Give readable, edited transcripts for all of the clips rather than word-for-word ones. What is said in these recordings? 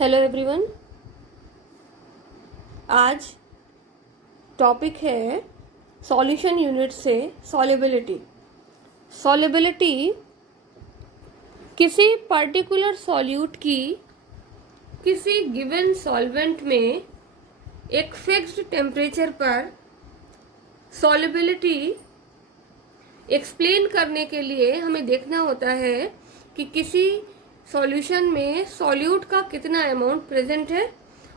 Hello everyone. आज topic है solution unit से सॉल्युबिलिटी। सॉल्युबिलिटी किसी पर्टिकुलर सॉल्यूट की किसी गिवन सॉल्वेंट में एक फिक्स्ड टेम्परेचर पर सॉल्युबिलिटी एक्सप्लेन करने के लिए हमें देखना होता है कि किसी सॉल्यूशन में सॉल्यूट का कितना अमाउंट प्रेजेंट है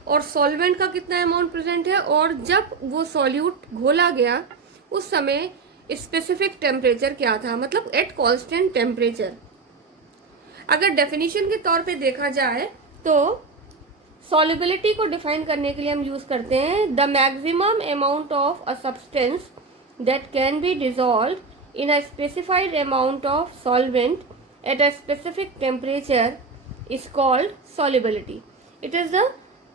और सॉल्वेंट का कितना अमाउंट प्रेजेंट है, और जब वो सॉल्यूट घोला गया उस समय स्पेसिफिक टेम्परेचर क्या था, मतलब एट कांस्टेंट टेम्परेचर। अगर डेफिनेशन के तौर पे देखा जाए तो सॉल्युबिलिटी को डिफाइन करने के लिए हम यूज करते हैं the maximum amount of a substance that can be dissolve in a specified amount of solvent at a specific temperature is called solubility. It is the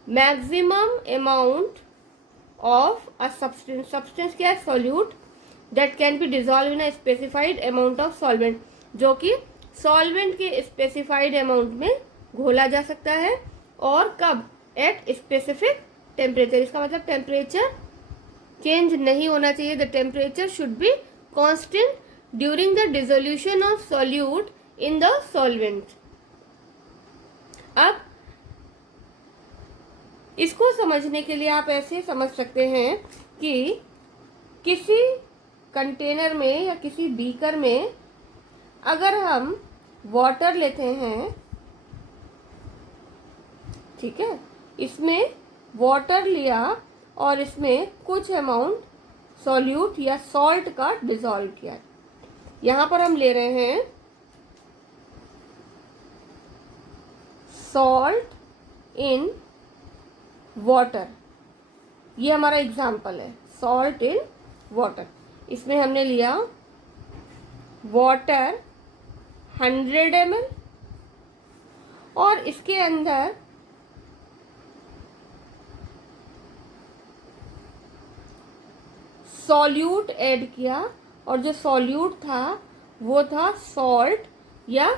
maximum amount of a substance. Substance क्या है? Solute that can be dissolved in a specified amount of solvent, जो कि solvent के specified amount में घोला जा सकता है। और कब? at specific temperature। इसका मतलब टेम्परेचर चेंज नहीं होना चाहिए। The temperature should be constant during the dissolution of solute in the solvent। अब इसको समझने के लिए आप ऐसे समझ सकते हैं कि किसी कंटेनर में या किसी बीकर में अगर हम वाटर लेते हैं, ठीक है, इसमें वाटर लिया और इसमें कुछ अमाउंट सॉल्यूट या सॉल्ट का डिसॉल्व किया। यहां पर हम ले रहे हैं सॉल्ट इन वाटर। ये हमारा एग्जाम्पल है, सॉल्ट इन वाटर। इसमें हमने लिया वाटर 100 ml और इसके अंदर सॉल्यूट ऐड किया, और जो सॉल्यूट था वो था सॉल्ट या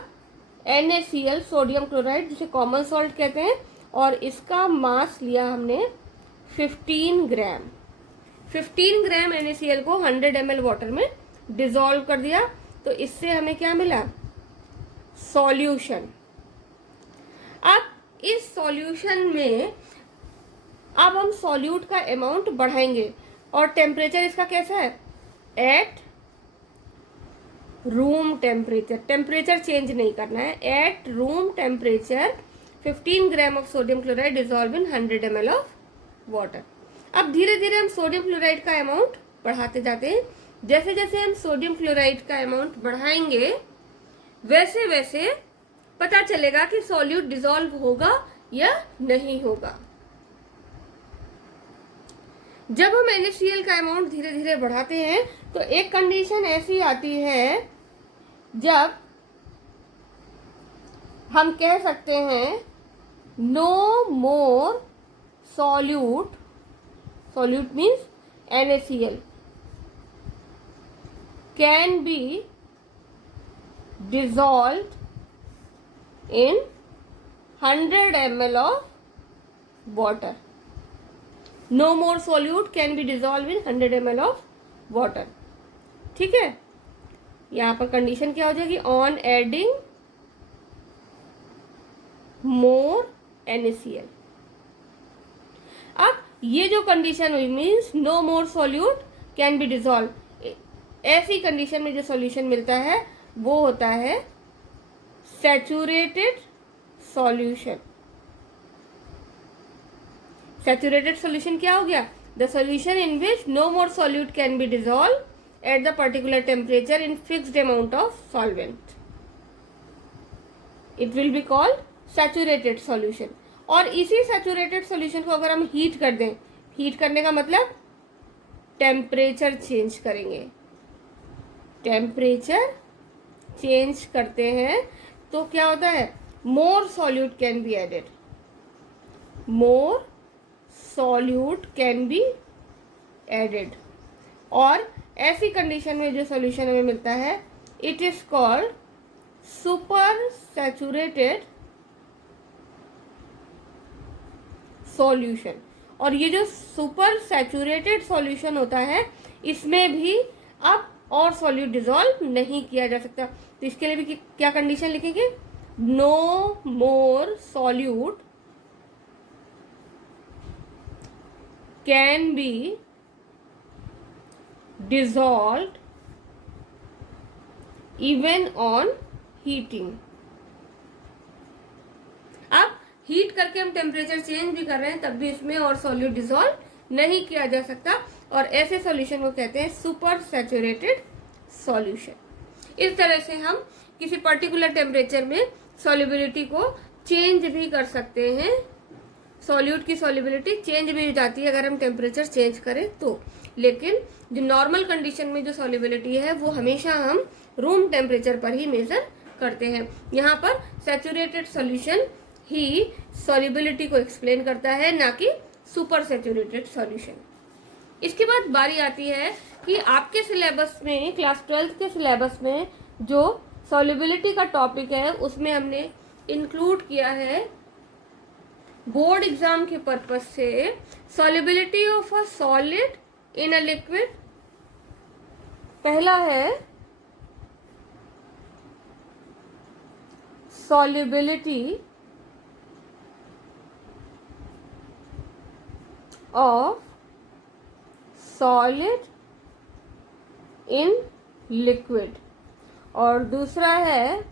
NaCl, सोडियम क्लोराइड, जिसे कॉमन सॉल्ट कहते हैं। और इसका मास लिया हमने 15 ग्राम। 15 ग्राम NaCl को 100 ml वाटर में डिसॉल्व कर दिया, तो इससे हमें क्या मिला? सॉल्यूशन। अब इस सॉल्यूशन में अब हम सॉल्यूट का अमाउंट बढ़ाएंगे और टेम्परेचर इसका कैसा है? At room temperature. Temperature change नहीं करना है, at room temperature 15 gram of sodium chloride dissolve in 100 ml of water. अब धीरे धीरे हम सोडियम क्लोराइड का अमाउंट बढ़ाते जाते हैं। जैसे जैसे हम सोडियम क्लोराइड का अमाउंट बढ़ाएंगे वैसे वैसे पता चलेगा कि सॉल्यूट डिसॉल्व होगा या नहीं होगा। जब हम NaCl का अमाउंट धीरे धीरे बढ़ाते हैं तो एक कंडीशन ऐसी आती है जब हम कह सकते हैं no more solute, solute means NaCl can be dissolved in 100 ml of water। No more solute can be dissolve in 100 ml of water. ठीक है, यहां पर कंडीशन क्या हो जाएगी? On adding more NaCl। अब ये जो कंडीशन हुई means no more solute can be dissolve, ऐसी कंडीशन में जो सॉल्यूशन मिलता है वो होता है सैचुरेटेड सॉल्यूशन। सैचुरेटेड सॉल्यूशन क्या हो गया? The solution in which no more solute can be dissolve at the particular temperature in fixed amount of solvent. It will be called saturated solution. और इसी सैचुरेटेड सॉल्यूशन को अगर हम heat कर दें, हीट करने का मतलब टेम्परेचर चेंज करेंगे। टेम्परेचर चेंज करते हैं तो क्या होता है? More solute can be added, more solute can be added. और ऐसी कंडीशन में जो सॉल्यूशन हमें मिलता है it is called super saturated solution. और ये जो सुपर सैचुरेटेड सॉल्यूशन होता है इसमें भी अब और सॉल्यूट डिसॉल्व नहीं किया जा सकता। तो इसके लिए भी क्या कंडीशन लिखेंगे, no more solute can be dissolved even on heating। अब हीट करके हम टेम्परेचर चेंज भी कर रहे हैं तब भी इसमें और सॉल्यूट डिसॉल्व नहीं किया जा सकता, और ऐसे सॉल्यूशन को कहते हैं सुपर सैचुरेटेड सॉल्यूशन। इस तरह से हम किसी पर्टिकुलर टेम्परेचर में सॉल्युबिलिटी को चेंज भी कर सकते हैं। सॉल्यूट की सॉल्युबिलिटी चेंज भी हो जाती है अगर हम टेम्परेचर चेंज करें तो, लेकिन जो नॉर्मल कंडीशन में जो सॉल्युबिलिटी है वो हमेशा हम रूम टेम्परेचर पर ही मेजर करते हैं। यहाँ पर सैचुरेटेड सॉल्यूशन ही सॉल्युबिलिटी को एक्सप्लेन करता है, ना कि सुपर सैचुरेटेड सॉल्यूशन। इसके बाद बारी आती है कि आपके सिलेबस में, क्लास 12 के सिलेबस में जो सॉल्युबिलिटी का टॉपिक है उसमें हमने इंक्लूड किया है बोर्ड एग्जाम के पर्पस से solubility of a solid in a liquid. पहला है solubility of solid in liquid, और दूसरा है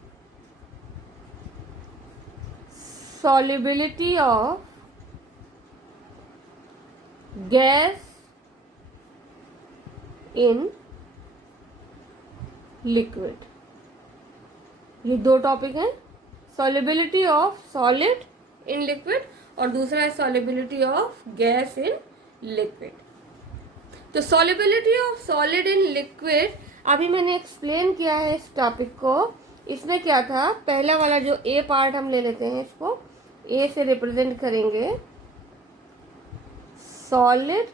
solubility of gas in liquid। ये दो टॉपिक हैं, solubility of solid in liquid और दूसरा है solubility of gas in liquid। तो solubility of solid in liquid अभी मैंने एक्सप्लेन किया है इस टॉपिक को। इसमें क्या था, पहला वाला जो ए पार्ट हम ले लेते हैं, इसको ए से रिप्रेजेंट करेंगे, सॉलिड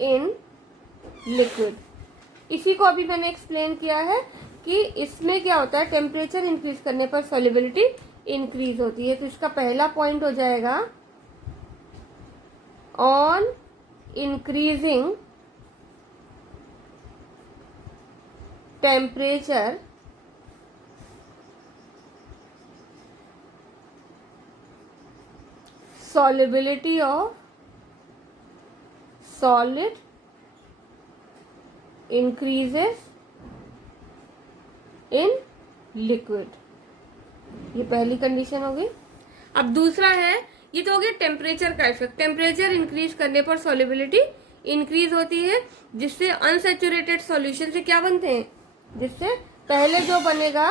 इन लिक्विड। इसी को अभी मैंने एक्सप्लेन किया है कि इसमें क्या होता है, टेम्परेचर इंक्रीज करने पर सॉल्युबिलिटी इंक्रीज होती है। तो इसका पहला पॉइंट हो जाएगा on increasing temperature solubility of solid increases in liquid। ये पहली कंडीशन हो गई। अब दूसरा है, ये तो हो गया टेम्परेचर का इफेक्ट। टेम्परेचर इंक्रीज करने पर सॉल्युबिलिटी इंक्रीज होती है, जिससे अनसैचुरेटेड सॉल्यूशन से क्या बनते हैं, जिससे पहले जो बनेगा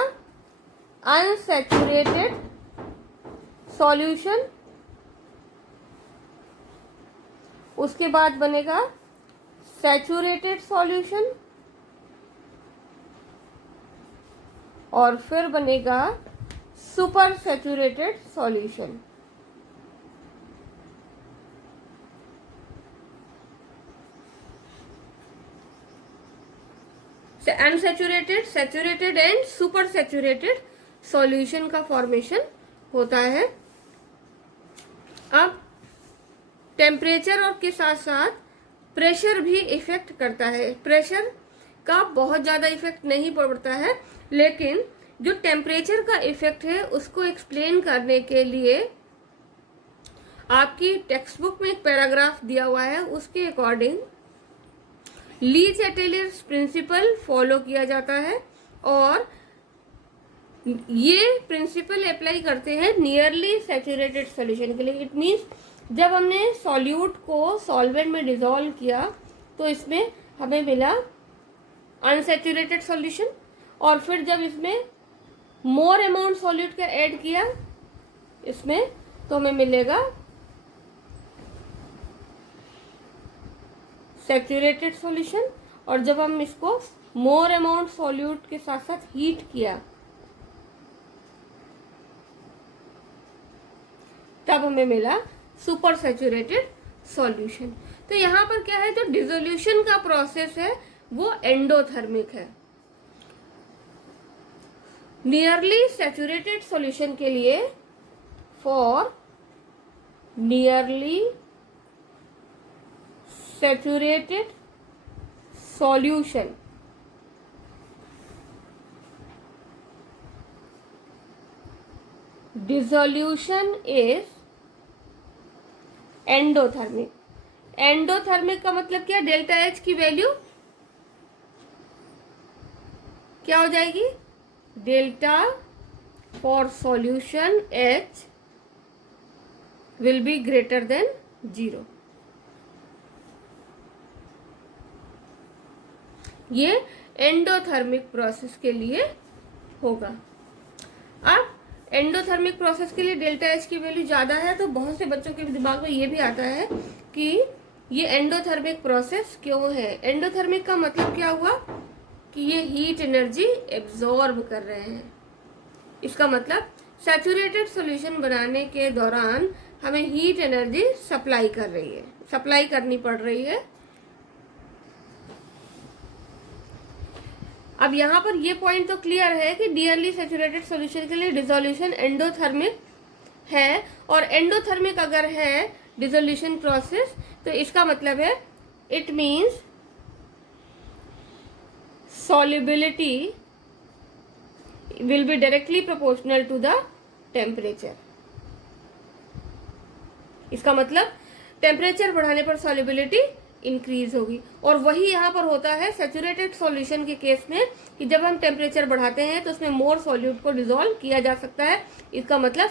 अनसैचुरेटेड सॉल्यूशन, उसके बाद बनेगा सैचुरेटेड सॉल्यूशन, और फिर बनेगा super saturated solution. Unsaturated, saturated and super saturated solution का फॉर्मेशन होता है। अब टेम्परेचर और के साथ साथ प्रेशर भी इफेक्ट करता है। प्रेशर का बहुत ज़्यादा इफेक्ट नहीं पड़ता है, लेकिन जो टेम्परेचर का इफेक्ट है उसको एक्सप्लेन करने के लिए आपकी टेक्स्ट बुक में एक पैराग्राफ दिया हुआ है, उसके अकॉर्डिंग ली चैटेलियर्स प्रिंसिपल फॉलो किया जाता है, और ये प्रिंसिपल अप्लाई करते हैं नियरली सैचुरेटेड सॉल्यूशन के लिए। इट मीन्स जब हमने सॉल्यूट को सॉल्वेंट में डिसॉल्व किया तो इसमें हमें मिला अनसैचुरेटेड सॉल्यूशन, और फिर जब इसमें मोर अमाउंट सॉल्यूट का ऐड किया इसमें तो हमें मिलेगा सैचुरेटेड सॉल्यूशन, और जब हम इसको मोर अमाउंट सॉल्यूट के साथ साथ हीट किया तब हमें मिला सुपर सैचुरेटेड सॉल्यूशन। तो यहाँ पर क्या है, जो डिसोल्यूशन का प्रोसेस है वो एंडोथर्मिक है। नियरली सैचुरेटेड सॉल्यूशन के लिए for nearly saturated solution dissolution is endothermic. Endothermic का मतलब क्या, डेल्टा एच की वैल्यू क्या हो जाएगी, delta for solution H will be greater than 0। ये एंडोथर्मिक प्रोसेस के लिए होगा। अब एंडोथर्मिक प्रोसेस के लिए डेल्टा एच की वैल्यू ज़्यादा है, तो बहुत से बच्चों के दिमाग में ये भी आता है कि ये एंडोथर्मिक प्रोसेस क्यों है। एंडोथर्मिक का मतलब क्या हुआ कि ये हीट एनर्जी एब्जॉर्ब कर रहे हैं। इसका मतलब सैचुरेटेड सॉल्यूशन बनाने के दौरान हमें हीट एनर्जी सप्लाई करनी पड़ रही है। अब यहाँ पर ये पॉइंट तो क्लियर है कि नियरली सैचुरेटेड सॉल्यूशन के लिए डिसोल्यूशन एंडोथर्मिक है, और एंडोथर्मिक अगर है डिसोल्यूशन प्रोसेस तो इसका मतलब है it means solubility will be directly proportional to the temperature। इसका मतलब टेम्परेचर बढ़ाने पर solubility इंक्रीज होगी, और वही यहाँ पर होता है सैचुरेटेड सॉल्यूशन के केस में कि जब हम टेम्परेचर बढ़ाते हैं तो उसमें मोर सॉल्यूट को डिसॉल्व किया जा सकता है। इसका मतलब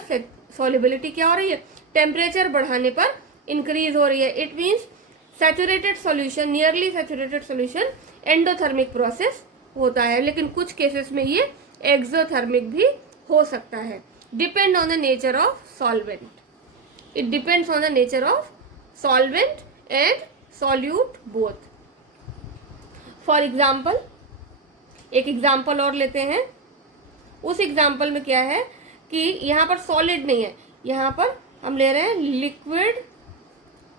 सॉल्युबिलिटी क्या हो रही है, टेम्परेचर बढ़ाने पर इंक्रीज हो रही है। It means saturated solution, nearly saturated solution endothermic process होता है, लेकिन कुछ केसेस में ये एक्सोथर्मिक भी हो सकता है। Depend on the nature of solvent, it depends on the nature of solvent and solute both. For example, एक एग्जाम्पल और लेते हैं। उस एग्जाम्पल में क्या है कि यहाँ पर सॉलिड नहीं है, यहाँ पर हम ले रहे हैं liquid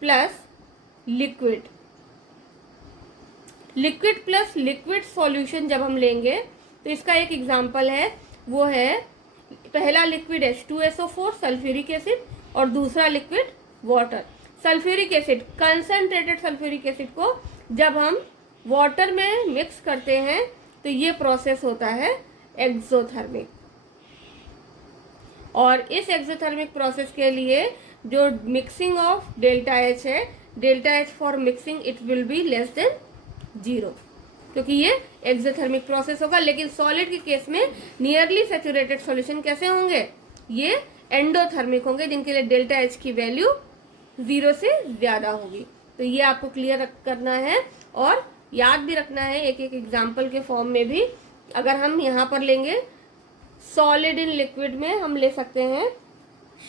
plus liquid. Liquid plus liquid solution जब हम लेंगे तो इसका एक एग्जाम्पल है, वो है पहला लिक्विड H2SO4 सल्फ्यूरिक एसिड, और दूसरा liquid water. Sulphuric acid, concentrated sulphuric acid को जब हम वाटर में मिक्स करते हैं तो ये प्रोसेस होता है एक्सोथर्मिक। और इस एक्सोथर्मिक प्रोसेस के लिए जो मिक्सिंग ऑफ डेल्टा एच है, delta H for mixing it will be less than 0, क्योंकि ये एक्सोथर्मिक प्रोसेस होगा। लेकिन सॉलिड के केस में नियरली सैचुरेटेड सॉल्यूशन कैसे होंगे, ये एंडोथर्मिक होंगे, जिनके लिए डेल्टा एच की वैल्यू 0 से ज़्यादा होगी। तो ये आपको क्लियर करना है और याद भी रखना है एक एक एग्जाम्पल के फॉर्म में भी। अगर हम यहाँ पर लेंगे सॉलिड इन लिक्विड में हम ले सकते हैं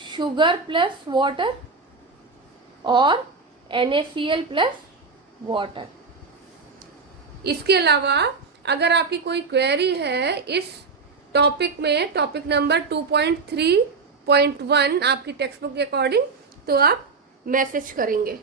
शुगर प्लस वाटर और NaCl प्लस वाटर। इसके अलावा अगर आपकी कोई क्वेरी है इस टॉपिक में, टॉपिक नंबर 2.3.1 आपकी टेक्स्ट बुक के अकॉर्डिंग, तो आप मैसेज करेंगे।